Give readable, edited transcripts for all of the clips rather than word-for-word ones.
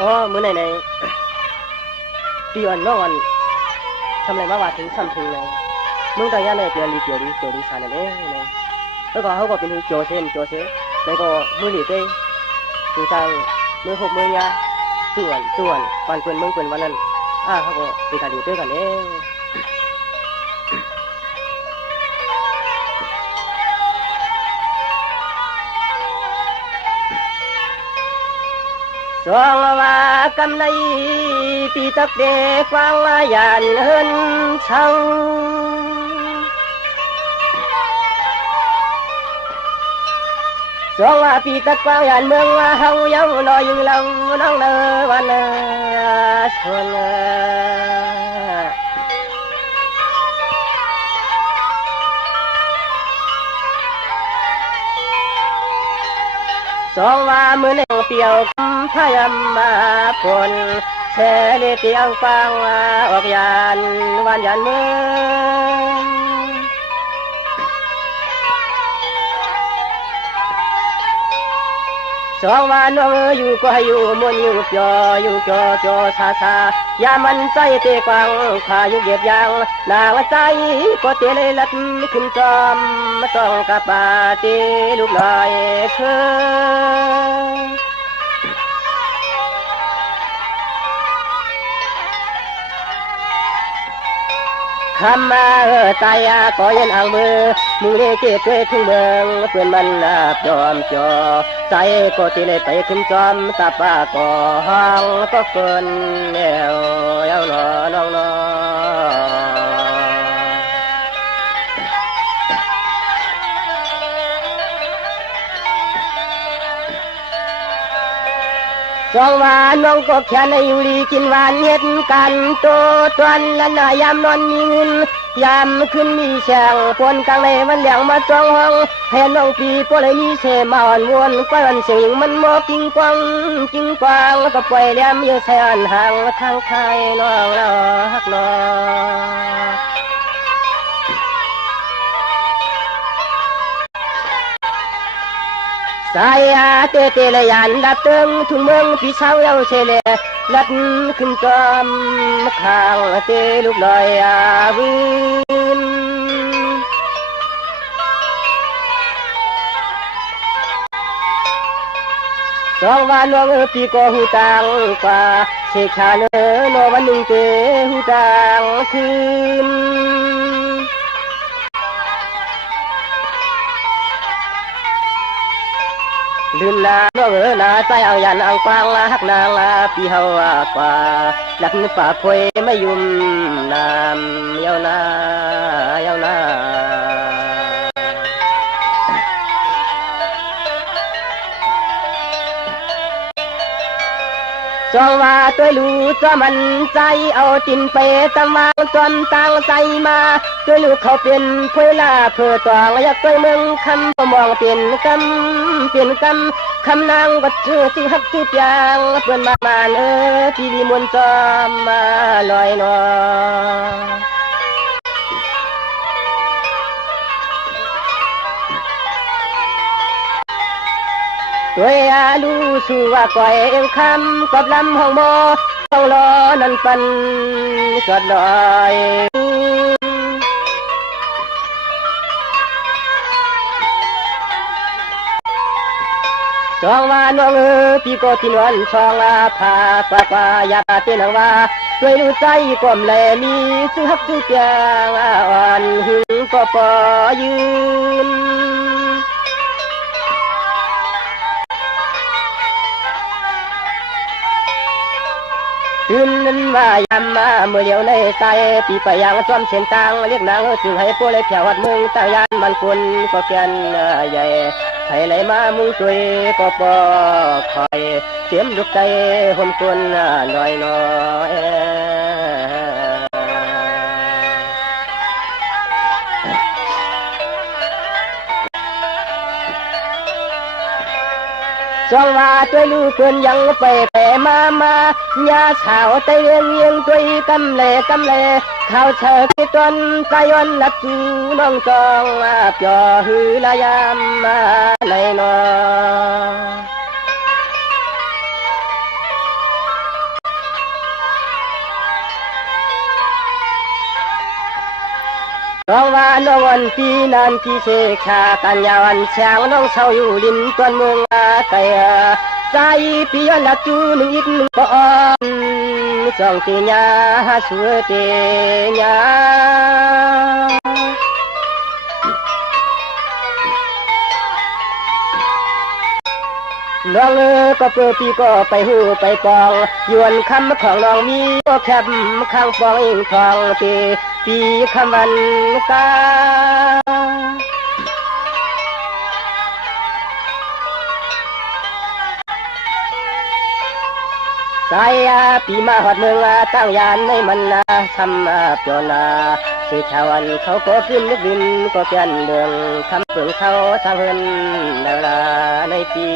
อ๋อมื้อไหนปีอ่อนน้องอันทำไรมาว่าถึงซ้ำถึงเลยมึงตอนนี้ในเปียรีเปียวดีสารนั่นเองเลยแล้วก็เขาก็เป็นโจเซแล้วก็มือหลีเต้ดูจังมือหกมือยาส่วนวันเปิ่นมึงเปิ่นวันนั้นเขาก็ไปกันอยู่ด้วยกันเองสองว่ากำไรปีตักเด็กวางยานเฮินเช่าสองว่าปีตักวางยานเมืองว่าเฮาเย้าลอยเราน้องเนอวันชนสองว่ามือหนึ่งเปียวพยามมาผลแช่เลเตียงฟังออกยานวันยานเมืองสองว่าน้องอยู่ก็ให้อยู่มุนอยู่เปียวอยู่จอซาอย่ามันใจเตะกวางขาอยู่เก็บยางนางใจก็เตะเลยลัดขึ้นจอมต้องกับปาเตลูกลอยคือคำมาตายก็ยันอ่างมือมึงเล่เจ็บด้วยทุ่งเมืองเพื่อนมันจอมจอใจก็ตีเลยไปขึ้นจอมตาป้าก็ห้องก็เกินแนวเย้าหนอน้องนอสองวานน้องก็แค่ในอยู่ดีกินหวานเห็ดกันโตตวนและนายามนอนมีเงินยามขึ้นมีแฉงปนกลางในวันเหลียงมาจ้องห้องแห่น้องปีปเลยมีเสมาอ่อนวนกวันเสียงมันมอกิ้งกวางแล้วก็ปล่อยแหลมเยอะแสนห่างทางใครน้องเราฮักน้องสายเตเลยยันดับเติงทุ่งเมืองพี่เช้าเย้าเชลลัดขึ้นจอมข้างเตลูกลอยวินสองวันน้องปีก็หูตังกว่าเสกชาเนอวันหนึ่งเตหูตังคืนลืมนาน้องนาใจเอายันอังกวางหักนางปีเฮากว่าหลักป่าพวยไม่ยุ่มน้ำเย้านาจองว่าตัวลูจะมันใจเอาจินไปตะวางจนตั้งใจมาตัวลูกเขาเป็นเพื่อลาเพื่อตองอยากไปเมืองคำประมองเปลี่ยนกำคำนางวัดชื่อที่ฮักที่ยางเพื่อนมานที่ดีมนจอมมาลอยนอตัวลูสู้ว่าก่อยเอ็งคำกับลำห้องโมต้องรอนั่นปันสดลอยสองว่าน้องพี่ก็ตินวันสองพากว่าอยากเต้นว่าด้วยรู้ใจก้มแลมีสู้ฮักสู้เปียงอ่อนหึงก็ปอยืนตื่นนั้นว่ายามมาเมื่อเดียวในใจปีไปยังซ้อมเส้นตังเรียกนางจึงให้พวกเลยแถววัดเมืองตายานมันคนก็แก่นใหญ่ให้ไหลมามุงตุยก็ปอคอยเสียมลูกใจห่มตุนน้อยสองว่าตัวลูกเพื่อนยังไปมาญาสาวเตยเงียงตัวกำเล่ข้าวเชอที่ต้นใจวันนับจูน้องจองเปียหือลายามในนอ วันปีนันกีเสกชากันยาวันช้างน้องเศร้าอยู่ริมต้นเมืองไก่ใจปียันละจูหนึ่งอีกหนึ่งปอนสองตีญาสวยเตีญาน้องก็เปิดปีก็ไปหูไปปองยวนคำของน้องมีก็แคบข้างปองอิงทองตีปีคำวันกาสายปีมาหอดเมืองตั้งยานในมันทำจนาสิชาวันเขาก็ขึ้นนึกดินก็เปลี่ยนเรื่องคำเปลืองเขาสร้างเงินดาราในปี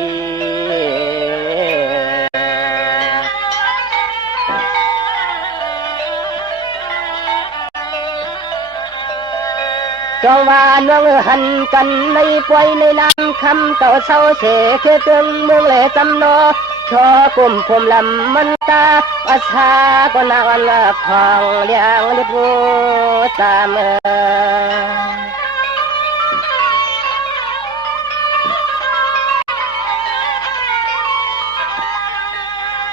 จองว่าน้องหันกันในป่วยในน้ำคำเต่าเศร้าเสเคเตืองเมืองแหล่จำนอชอกลุ่มผมลำมันตาอาชาก็นางละของเลี้ยงเล็บงูตาม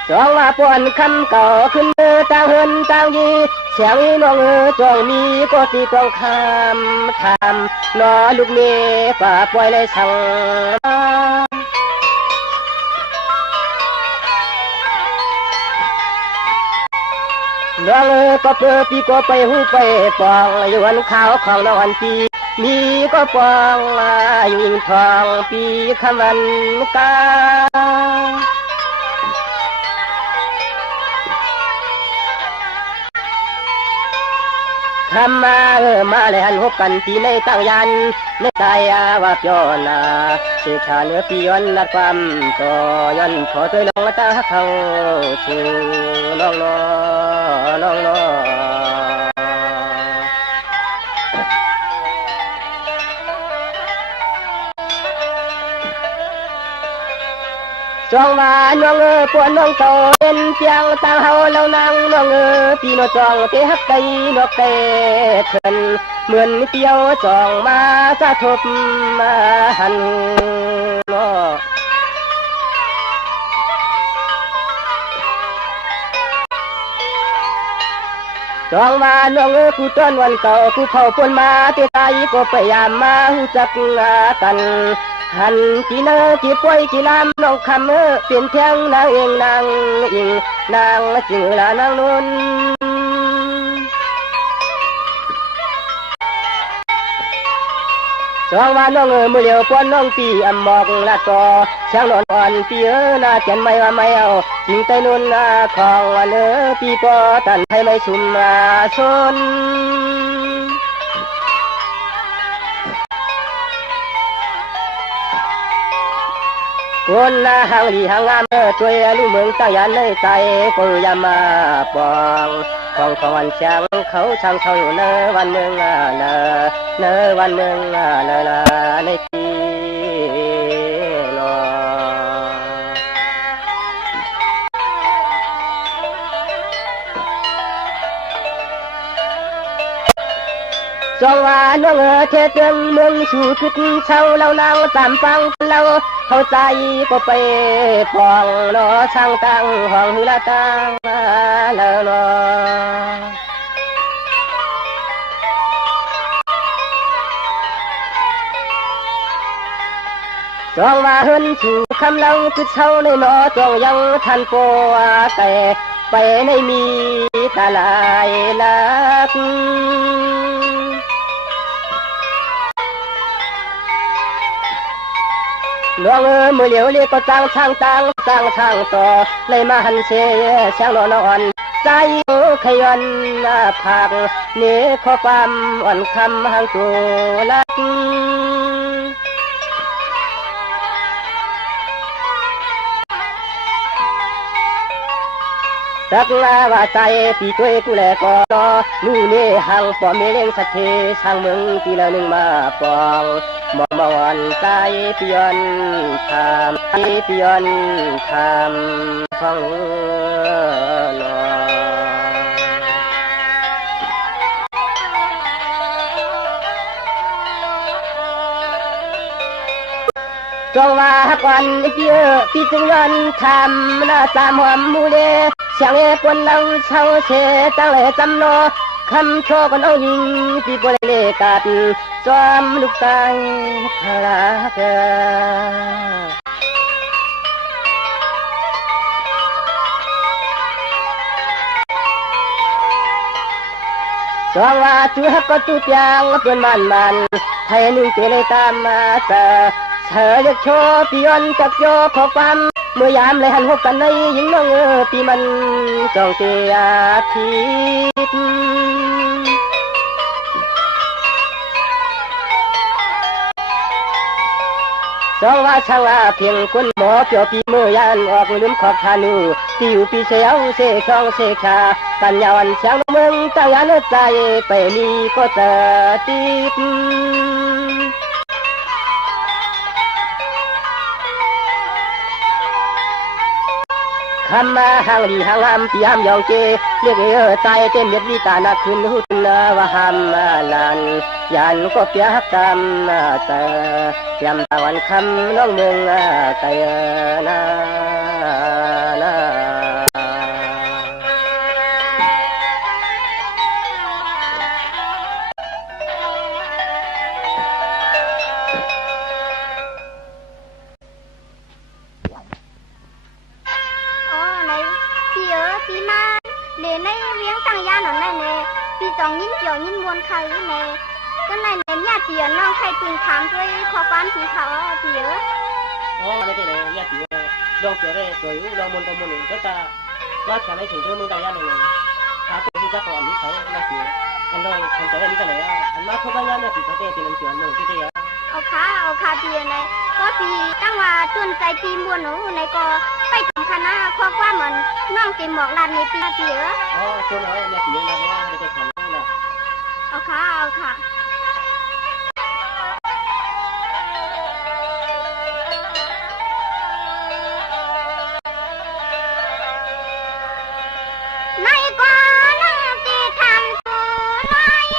จองว่าป่วนคำเก่าขึ้นต่างเฮินต่างยีเสียงน้องจองมีก็ตีกองคำทำนอลูกเมย์ป่าปล่อยเลยสั่งน้องก็เปิดปีก็ไปหูไปปองอยู่วันขาวของน้องวันปีมีก็ปองอยู่อิงทองปีคำวันกาคำมาเลยหันหกกันปีในตั้งยันในใจว่าเปียนาเสียชาเนื้อปีย้อนนัดความต่อย้อนพอตัวลงตาเขาชูน้องน้องจองว่าน้องปวนน้องโตเป็นเพียงต่างเฮาเล่านางน้องปีโนจองเตฮักไกนกเตเถินเหมือนเปียวจองมาสะทบมาหันจองว่าน้องผู้ต้นวันเก่าผู้เผาปนมาเตตายก็พยายามมาหูจักกันหันกีเนกีป่วยกีลามน้องคำเปลี่ยนเพียงนางเองนางอิงนางจือละนางนุ่นจองว่าน้องมือเดียวปวนน้องปีอำบอกละต่อช่างนอนอ่อนปีน่าเขียนไม่ว่าไม่เอาจริงใจนุ่นของวันปีปอตันให้ไม่ชุมชนคนหางดีหางงามช่วยลูกเมืองตั้งยันในใจก็ยามาปองของของวันช่างเขาช่างเขาอยู่เนวันเมืองเนวันเมืองในปีนอจองว่าน้องเทเตืองเมืองสู่ขึ้นเช้าเรานางตามฟังเราเข้าใจก็ไปปองนอช่างตั้งห้องละตั้งแล้วนอจองว่าเฮินสู่คำเล่าคือเช้าในนอจองยังทันโปแต่ไปในมีตาลายลักหลวงมือเหลียวเรียกก็ตั้งช่างต่อเลยมาหันเสียช่างนอนใจขยันผักเนื้อข้อความอ่อนคำหางตัวลักรักว่าใจปีกล้วยกูแลก็นู่นนี่ห่างปอมเมเลี้ยงสัตย์ช่างเมืองปีละหนึ่งมาปองมองมาวันใจเปลี่ยนทำของนอจ จงว่าวันเยอะปีจึงเงินทำนาตามหอมมูเลเสียงกวนเราเช่าเชตั้งเลยจำโนคำโชกันเอายิงปีบริเลกัดจอมลูกตายพลาเกจองว่าจุฮักก็จุดยางเพื่อนมันไทยนึงเจเลยตามมาเธอจะโชว์ปีอันกับโยขอความเมื่อยามเลยหันหกกันในยิงน้องปีมันจองเตียทิศจองว่าช่างว่าเพียงคนหมอเปียวปีเมื่อยานออกลืมขอบทานูปีอยู่ปีเสียวเสคองเสคาปัญญาวันเสียงเมืองตั้งยานใจไปมีก็จะติดคำมาหางลีหางลำปีหามยองเจเรียกใจเต้นเม็ดลีตานักขึ้นหุ่นว่าหามลันยันก็เปียกตามเตยำตะวันคำน้องเมืองไกนาđể nay viếng tăng gia nó này nè vì chồng nhìn kiểu nhìn buồn khơi nè cái này nè nhà tiền nó khai tiền khám rồi khó quan thì khó thì nhớ đây cái này nhà tiền đâu kiểu đây rồi đâu muốn đâu muốn rất ta lát cả này thử cho mình tăng gia này này khá tôi chắc còn biết thấy nhà tiền anh đâu không tới đây cái này anh má không bao giờ nhà tiền có tiền tiền tiền nữa cái gìเอาค่าtiền này có gìตั้งว่าตุนใจทีมบุญหนูในก็ไปสำคัญนะข้อความมันน้องตีหมอกลานในปีเสียช่วงนั้นเนี่ยปีนั้นเนี่ยไม่ได้ทำนั่นแหละเอาค่ะในก็น้องตีทำตัวน้อย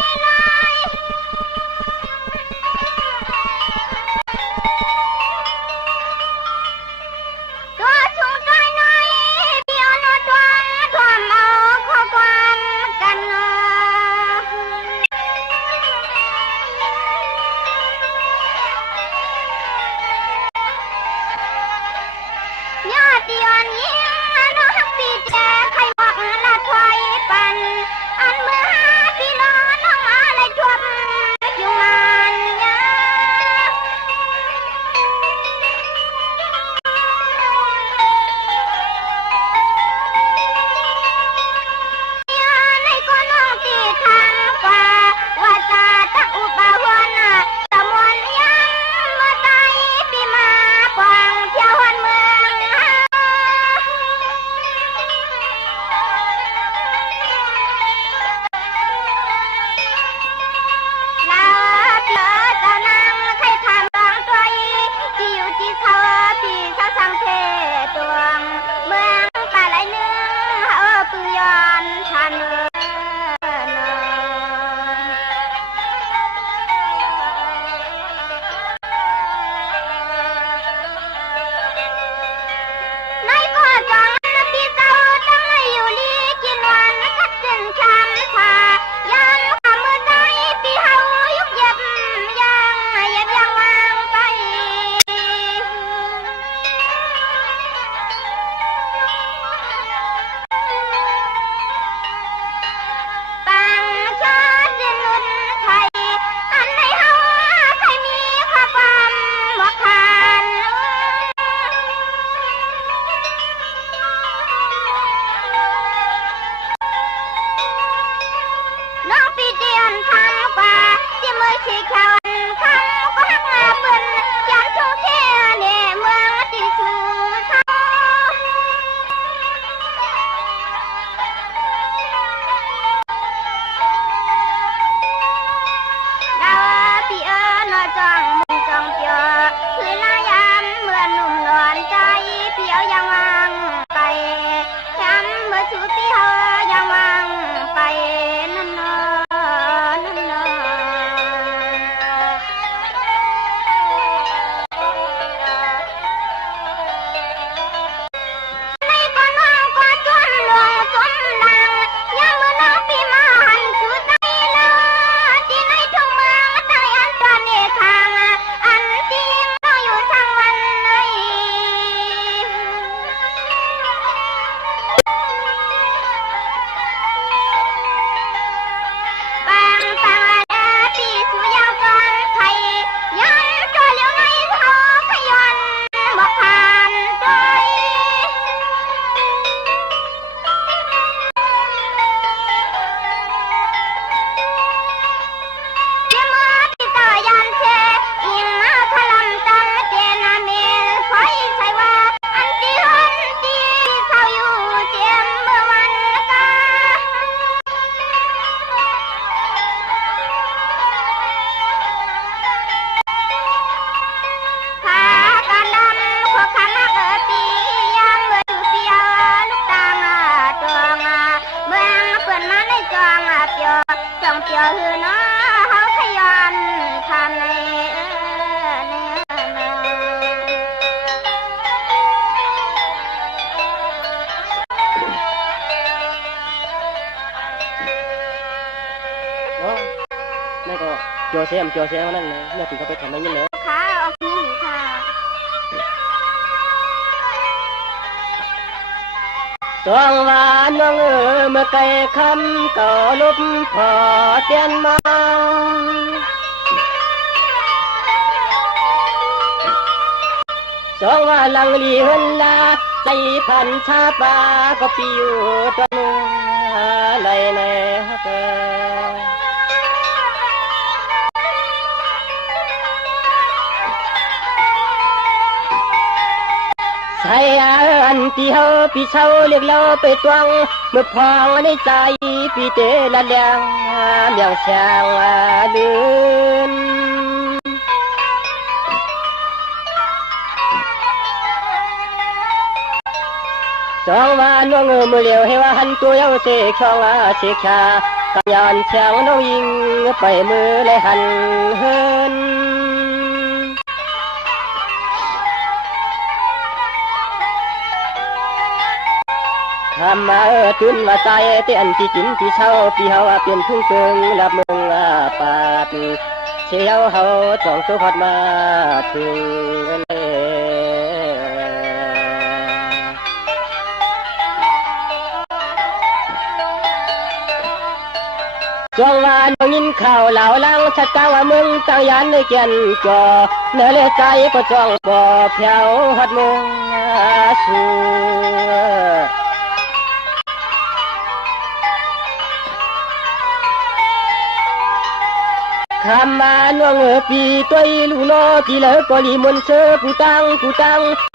เสียมนั่นเลยเนี่ยถึงเขาไปทำไม่ยินเลยค่ะออกยินค่ะสองวานน้องเมื่อไกลคำก็ลุบพอเตียนมาสองว่าลังลีเฮนลาใจพันชาปาก็ปีอยู่ตัวนึงอะไรในฮักใส่อันที่เฮาปีเช้าเรียกเราไปตวงเมื่อพองในใจปีเตละเลียงเลียงแสงลืนสองว่าน้องมือเลี้ยวให้ว่าหันตัวเยาเสกช่องเสกชากำยานเชียงน้องยิงไปมือเลยหันเฮินทำมาตุนว่าใจเตียนที่กินที่เช่าปีเฮาเปลี่ยนทุ่งเกิงลับเมืองปาดเชี่ยวเฮาจ้องตัวพอดมาถึงช่วงว่าน้องยินข่าวเหล่าลังชัดกลางว่ามึงตั้งยันในเกียนจ่อเนื้อเลือใจก็จ้องบ่อเพียวหัดมึงสู้คำมาน้องปีตัวลูโนปีเหลือก็ลีมนเสือผู้ตัง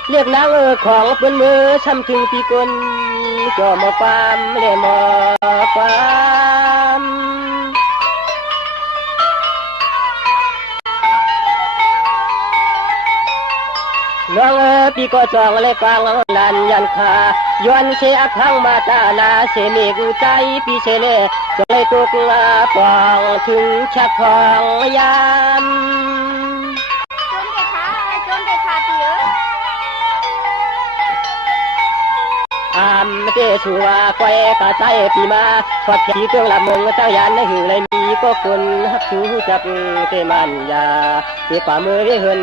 เรียกนางของเปิ้นมือช้ำถึงปีกลจ่อมาความเลยมาความน้องปีก็จองเลยกวางลันยันคาย้อนเสียพังมาตาลาเสเมกใจปีเสเลจะเลยตุกปองถึงชักพองยามจนเด็กขาเตี๋ยอามเตชัวก้อยกะใจปีมาพอดขี่เครื่องละมึงเจ้ายันในหือเลยมีก็คนฮักชูจับเตมันยาเตกว่ามือได้เฮิน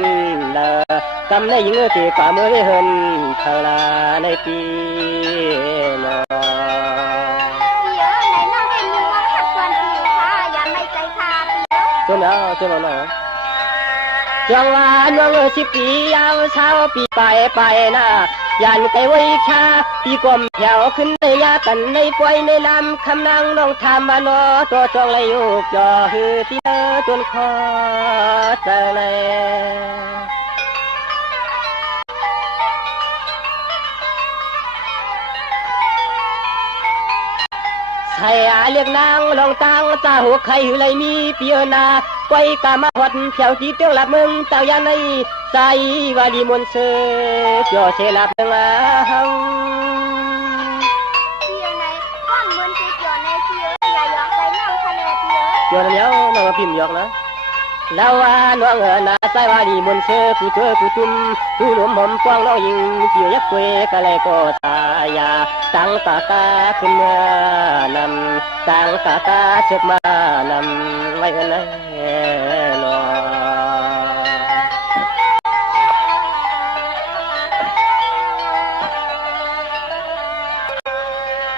ละกำในยิงเตกว่ามือได้เฮินเท่าลาในปีนอเตี๋ยไหนน้องได้ยินว่าหักส่วนผิวค่ะอย่าไม่ใจขาเตี๋ยจนเอาจังหวะน้อง10 ปียาวเช้าปีไปนะยันไปไว้ชาปีกลมแถวขึ้นในยากันในปล่อยในลำคำนางน้องทำมานอตัวจองเลยยุกจอฮือที่เธอจนคอใจเลยใส่เรียกนางลองตังตาหัวใครอยู่เลยมีเปียนาก้อยกามาหดเที่ยวที่เตี้ยลับมึงเต่ายันในใจวาลีมนเสือจ่อเสลับเงาเตี๋ยไหนก้อนเหมือนจะจ่อในเตี๋ยอย่าหยอกใจน้องทะเลเตี๋ยจ่อน้ำเย้าน้องพิมพ์หยอกนะแล้วว่าน้องนาใจวาลีมนเสือผู้ตัวผู้ตุ้มผู้หนุ่มหอมฟองน้องยิงเกี่ยวยักเวกะเลยก็ตายาตั้งตาขึ้นมานำตั้งตาเชือกมานำไว้กันเลยนอ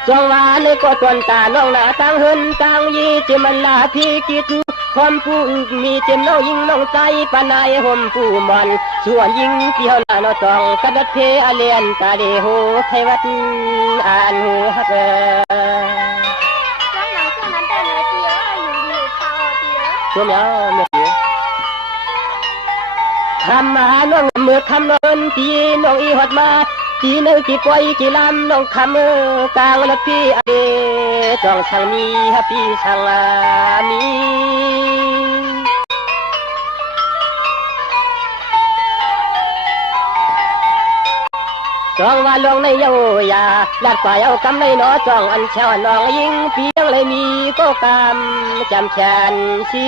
จงว่าเลยก็ตวนตาน้องหน้าตั้งเฮินตั้งยีจะมันลาพี่กิจความผู้มีเจมน้องยิงน้องใจปานายห่มผู้มันส่วนยิงเปียวหน้าน้อจองกระดัดเพอเลียนตาเดโหไทยวัดอ่านหูฮักตัวเมียวเมียทำมาน้องเมื่อคำนอนตีน้องอีหดมาตีเนื้อกี่ก้อยกี่ลำน้องคำกลางละพี่อเดจองช่างมีฮับพี่ช่างมีจองว่าลงในเยายาลัดกว่าเยากำในน้อจองอันเชวน้องยิงเพียงเลยมีก็กำจำแขนชี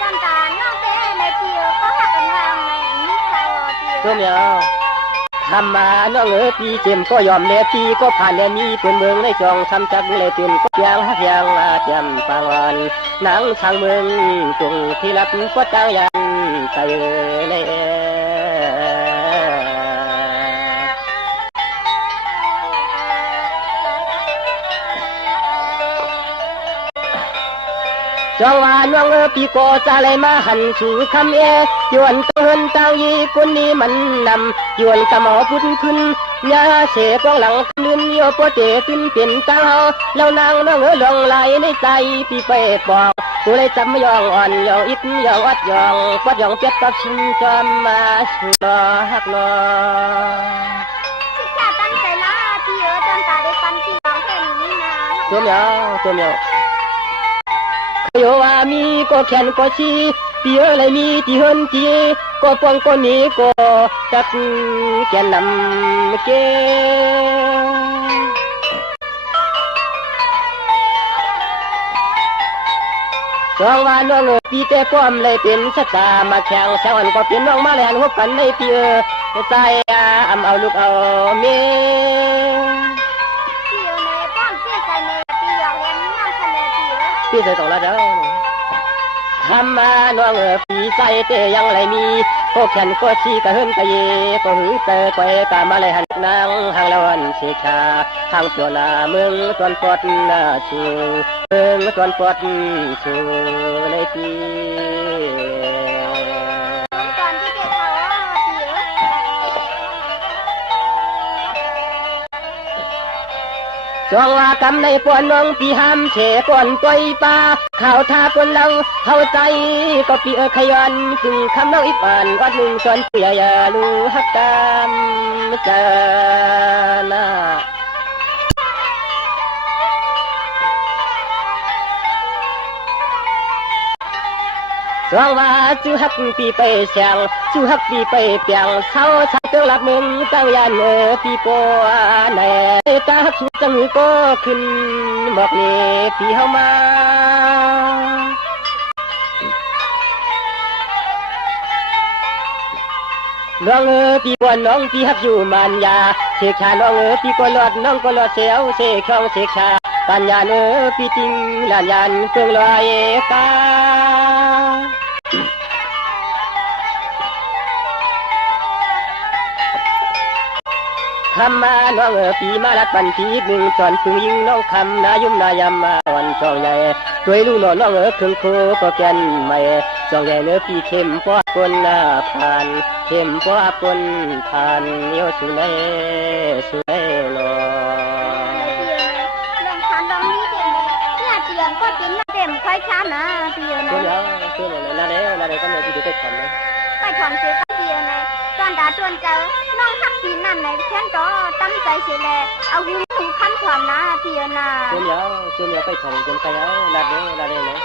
จำตาน้องเต้ในเตียวก็หักกันวางในนิทาวเตียวตัวเมียวทำมาน้องปีเจมก็ยอมเลตีก็ผ่านเลมีเป็นเมืองในจองทำจักเลยตื่นก็ยังฮักยังจำปางวัน นางทางเมืองจงที่รับก็จ้างยันใส่ในจองว่าน้องปีโกจะเลยมาหันสู่คำยวนต้องเฮินต่างยีคนนี้มันนำยวนกะหมอพุ่นขึ้นยาเสกองหลังลืนโยโปเตขึ้นเปลี่ยนตาเฮาแล้วนางน้องหลงไหลในใจพี่ไปบอกกูเลยจำยองอ่อนยองอิดยองอัดยองปัดยองเปียกตับชิมจอมมาสุดฮักนอที่จะตั้งใจละพี่จนตาได้ปันพี่น้องแค่นี้นะตัวเมียวโยว่ามีก็แขนก็ชีพี่เลยมีที่เฮินจีก็ปองก็นี้ก็จักแกนนำเกสองว่าน้องปีเจ้ป้อมเลยเป็นชะตามาแข่งแซวอันก็เป็นน้องมาเลยหันหัวกันในพี่ใจเอาลูกเอาเมีพี่ในป้อมพี่ใจในพี่ยองเล่นน้ำทะเลพี่ใจต้องละเด้อทำมาน้องปีใจเตยังไรมีพวกฉันก็ชี้กะเฮินกะเยก็หือเตะไปกะมาเลยหันนางหางละวันเชชาหางตัวนาเมืองตอนปอดนาชูเมืองตอนปอดชูในปีตอนที่เด็กเขาจองว่ากำในปวนน้องปีห้ามเฉก่อนตัวป่าข่าวท่าคนเราเข้าใจก็ปีขยันซึ่งคำน้องอีกอ่านวัดหนึ่งจนเปียยาลูฮักตามเจนาจองว่าจูฮักปีไปเสียงจูฮักปีไปเปียงเขาชักเตือนหลับมึงตั้งยันปีโปในตาฮักชูจังก็ขึ้นบอกนี่ปีเฮามาน้องปีกวนน้องปีฮักอยู่มันยาเสกชาน้องปีกวนหลอดน้องก็หลอดเสียวเสกช่องเสกชาปัญญาปีติงลานยันเกิงลอยกาทำมาน้องปีมาลัดปันทีหนึ่งจอนพึงยิงน้องคำนายุ่มนายำมาวันจองใหญ่ช่วยลูกน้องเครื่องโคก็แกนไม่จองใหญ่ปีเข้มป้อคนผ่านเข้มป้อคนผ่านเนี้ยวสุนัยรอลองทำลองนี้เด็กเนี่ยเตียนก็กินมาเต็มค่อยช้านะเตียนตัวเลยนาเด้ก็เลยที่ดูไปทำนะไปทำเสียเตียนเลยตอนด่าจนเจอน้องทักปีนั่นเลยเช่นก็ตั้งใจเสียเลยเอาหูคำความนะเตียนนะตัวเมียวไปทำจนไปแล้วนาเด้เลย